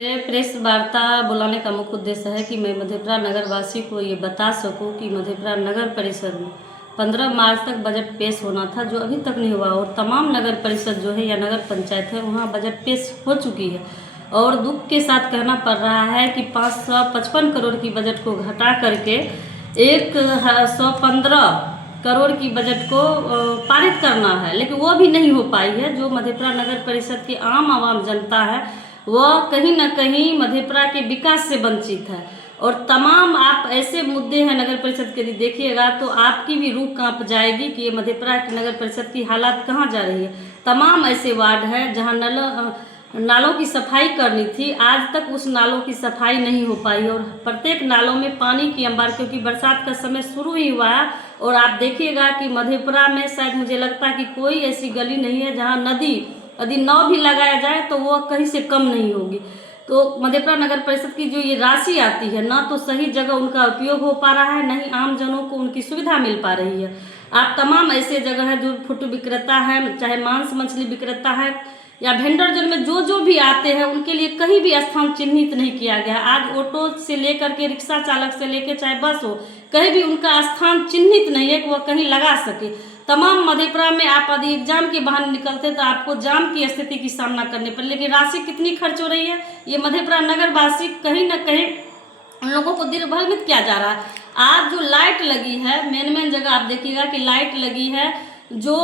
मेरे प्रेस वार्ता बुलाने का मुख्य उद्देश्य है कि मैं मधेपुरा नगर वासी को ये बता सकूं कि मधेपुरा नगर परिषद में 15 मार्च तक बजट पेश होना था, जो अभी तक नहीं हुआ। और तमाम नगर परिषद जो है या नगर पंचायत है वहाँ बजट पेश हो चुकी है। और दुख के साथ कहना पड़ रहा है कि 555 करोड़ की बजट को घटा करके 115 करोड़ की बजट को पारित करना है, लेकिन वो भी नहीं हो पाई है। जो मधेपुरा नगर परिषद की आम जनता है वह कहीं ना कहीं मधेपुरा के विकास से वंचित है। और तमाम आप ऐसे मुद्दे हैं नगर परिषद के, यदि देखिएगा तो आपकी भी रूह कांप जाएगी कि ये मधेपुरा की नगर परिषद की हालत कहाँ जा रही है। तमाम ऐसे वार्ड हैं जहाँ नालों की सफाई करनी थी, आज तक उस नालों की सफाई नहीं हो पाई। और प्रत्येक नालों में पानी की अंबार, क्योंकि बरसात का समय शुरू ही हुआ है। और आप देखिएगा कि मधेपुरा में शायद मुझे लगता है कि कोई ऐसी गली नहीं है जहाँ नदी यदि नाव भी लगाया जाए तो वो कहीं से कम नहीं होगी। तो मधेपुरा नगर परिषद की जो ये राशि आती है, ना तो सही जगह उनका उपयोग हो पा रहा है, ना ही आम जनों को उनकी सुविधा मिल पा रही है। आप तमाम ऐसे जगह है जो फूड विक्रेता है, चाहे मांस मछली विक्रेता है या वेंडर जोन में जो भी आते हैं, उनके लिए कहीं भी स्थान चिन्हित नहीं किया गया। आज ऑटो से लेकर के रिक्शा चालक से लेकर चाहे बस हो, कहीं भी उनका स्थान चिन्हित नहीं है कि वह कहीं लगा सके। तमाम मधेपुरा में आप यदि एग्जाम के बहाने निकलते तो आपको जाम की स्थिति की सामना करने पर, लेकिन राशि कितनी खर्च हो रही है ये मधेपुरा नगर वासी कहीं ना कहीं उन लोगों को दिग्भ्रमित किया जा रहा है। आज जो लाइट लगी है मेन जगह आप देखिएगा कि लाइट लगी है जो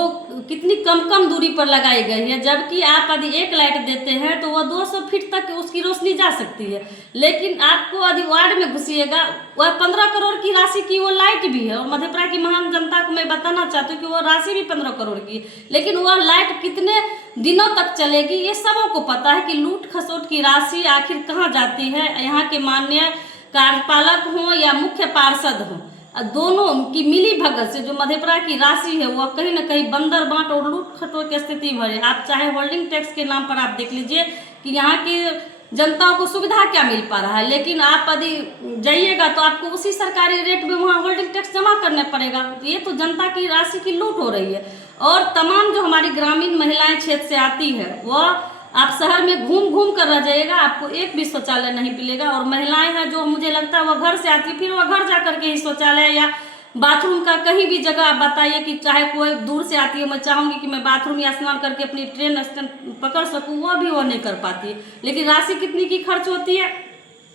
कितनी कम दूरी पर लगाई गई है, जबकि आप यदि एक लाइट देते हैं तो वह 200 फीट तक उसकी रोशनी जा सकती है। लेकिन आपको यदि वार्ड में घुसिएगा, वह 15 करोड़ की राशि की वो लाइट भी है। और मधेपुरा की महान जनता को मैं बताना चाहती हूँ कि वो राशि भी 15 करोड़ की है, लेकिन वह लाइट कितने दिनों तक चलेगी ये सबों को पता है। कि लूट खसोट की राशि आखिर कहाँ जाती है। यहाँ के माननीय कार्यपालक हों या मुख्य पार्षद हों, दोनों की मिली भगत से जो मधेपुरा की राशि है वह कहीं ना कहीं बंदर बांट और लूट खटोट की स्थिति भरे। आप चाहे होल्डिंग टैक्स के नाम पर आप देख लीजिए कि यहाँ की जनताओं को सुविधा क्या मिल पा रहा है, लेकिन आप यदि जाइएगा तो आपको उसी सरकारी रेट में वहाँ होल्डिंग टैक्स जमा करना पड़ेगा। ये तो जनता की राशि की लूट हो रही है। और तमाम जो हमारी ग्रामीण महिलाएं क्षेत्र से आती है वह आप शहर में घूम कर रह जाइएगा, आपको एक भी शौचालय नहीं मिलेगा। और महिलाएं हैं जो मुझे लगता है वह घर से आती, फिर वह घर जा करके ही शौचालय या बाथरूम का कहीं भी जगह आप बताइए कि चाहे कोई दूर से आती है, मैं चाहूँगी कि मैं बाथरूम या स्नान करके अपनी ट्रेन पकड़ सकूँ, वह भी नहीं कर पाती है। लेकिन राशि कितनी की खर्च होती है।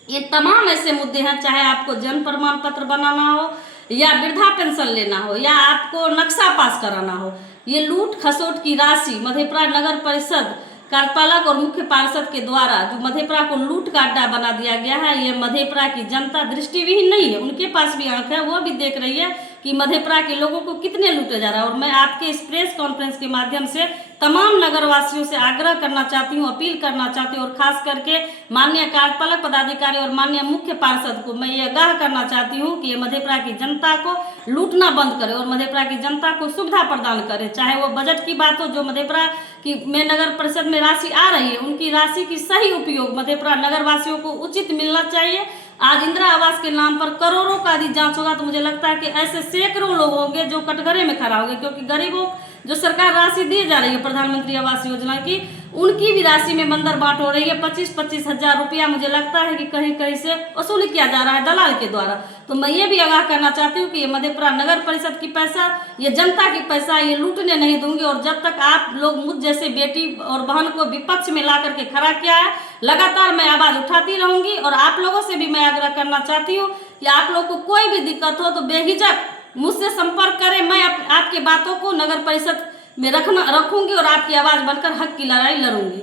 ये तमाम ऐसे मुद्दे हैं, चाहे आपको जन्म प्रमाण पत्र बनाना हो या वृद्धा पेंशन लेना हो या आपको नक्शा पास कराना हो, ये लूट खसोट की राशि मधेपुरा नगर परिषद कार्यपालक और मुख्य पार्षद के द्वारा जो मधेपुरा को लूट का अड्डा बना दिया गया है। ये मधेपुरा की जनता दृष्टिविहीन नहीं है, उनके पास भी आंख है, वो भी देख रही है कि मधेपुरा के लोगों को कितने लूटे जा रहा है। और मैं आपके इस प्रेस कॉन्फ्रेंस के माध्यम से तमाम नगरवासियों से आग्रह करना चाहती हूँ, अपील करना चाहती हूँ, और खास करके माननीय कार्यपालक पदाधिकारी और माननीय मुख्य पार्षद को मैं ये आगाह करना चाहती हूँ कि ये मधेपुरा की जनता को लूटना बंद करे और मधेपुरा की जनता को सुविधा प्रदान करे। चाहे वो बजट की बात हो, जो मधेपुरा की में नगर परिषद में राशि आ रही है, उनकी राशि की सही उपयोग मधेपुरा नगर वासियों को उचित मिलना चाहिए। आज इंदिरा आवास के नाम पर करोड़ों का यदि जांच होगा तो मुझे लगता है कि ऐसे सैकड़ों लोग होंगे जो कटघरे में खड़ा होंगे, क्योंकि गरीबों जो सरकार राशि दी जा रही है प्रधानमंत्री आवास योजना की, उनकी भी राशि में बंदर बाट हो रही है। 25-25 हजार रुपया मुझे लगता है कि कहीं कहीं से वसूल किया जा रहा है दलाल के द्वारा। तो मैं ये भी आगाह करना चाहती हूँ कि ये मधेपुरा नगर परिषद की पैसा, ये जनता की पैसा, ये लूटने नहीं दूंगी। और जब तक आप लोग मुझ जैसे बेटी और बहन को विपक्ष में ला करके खड़ा किया है, लगातार मैं आवाज उठाती रहूंगी। और आप लोगों से भी मैं आग्रह करना चाहती हूँ कि आप लोग को कोई भी दिक्कत हो तो बेहिचक मुझसे संपर्क करें। मैं आपकी बातों को नगर परिषद में रखूंगी और आपकी आवाज बनकर हक की लड़ाई लड़ूंगी।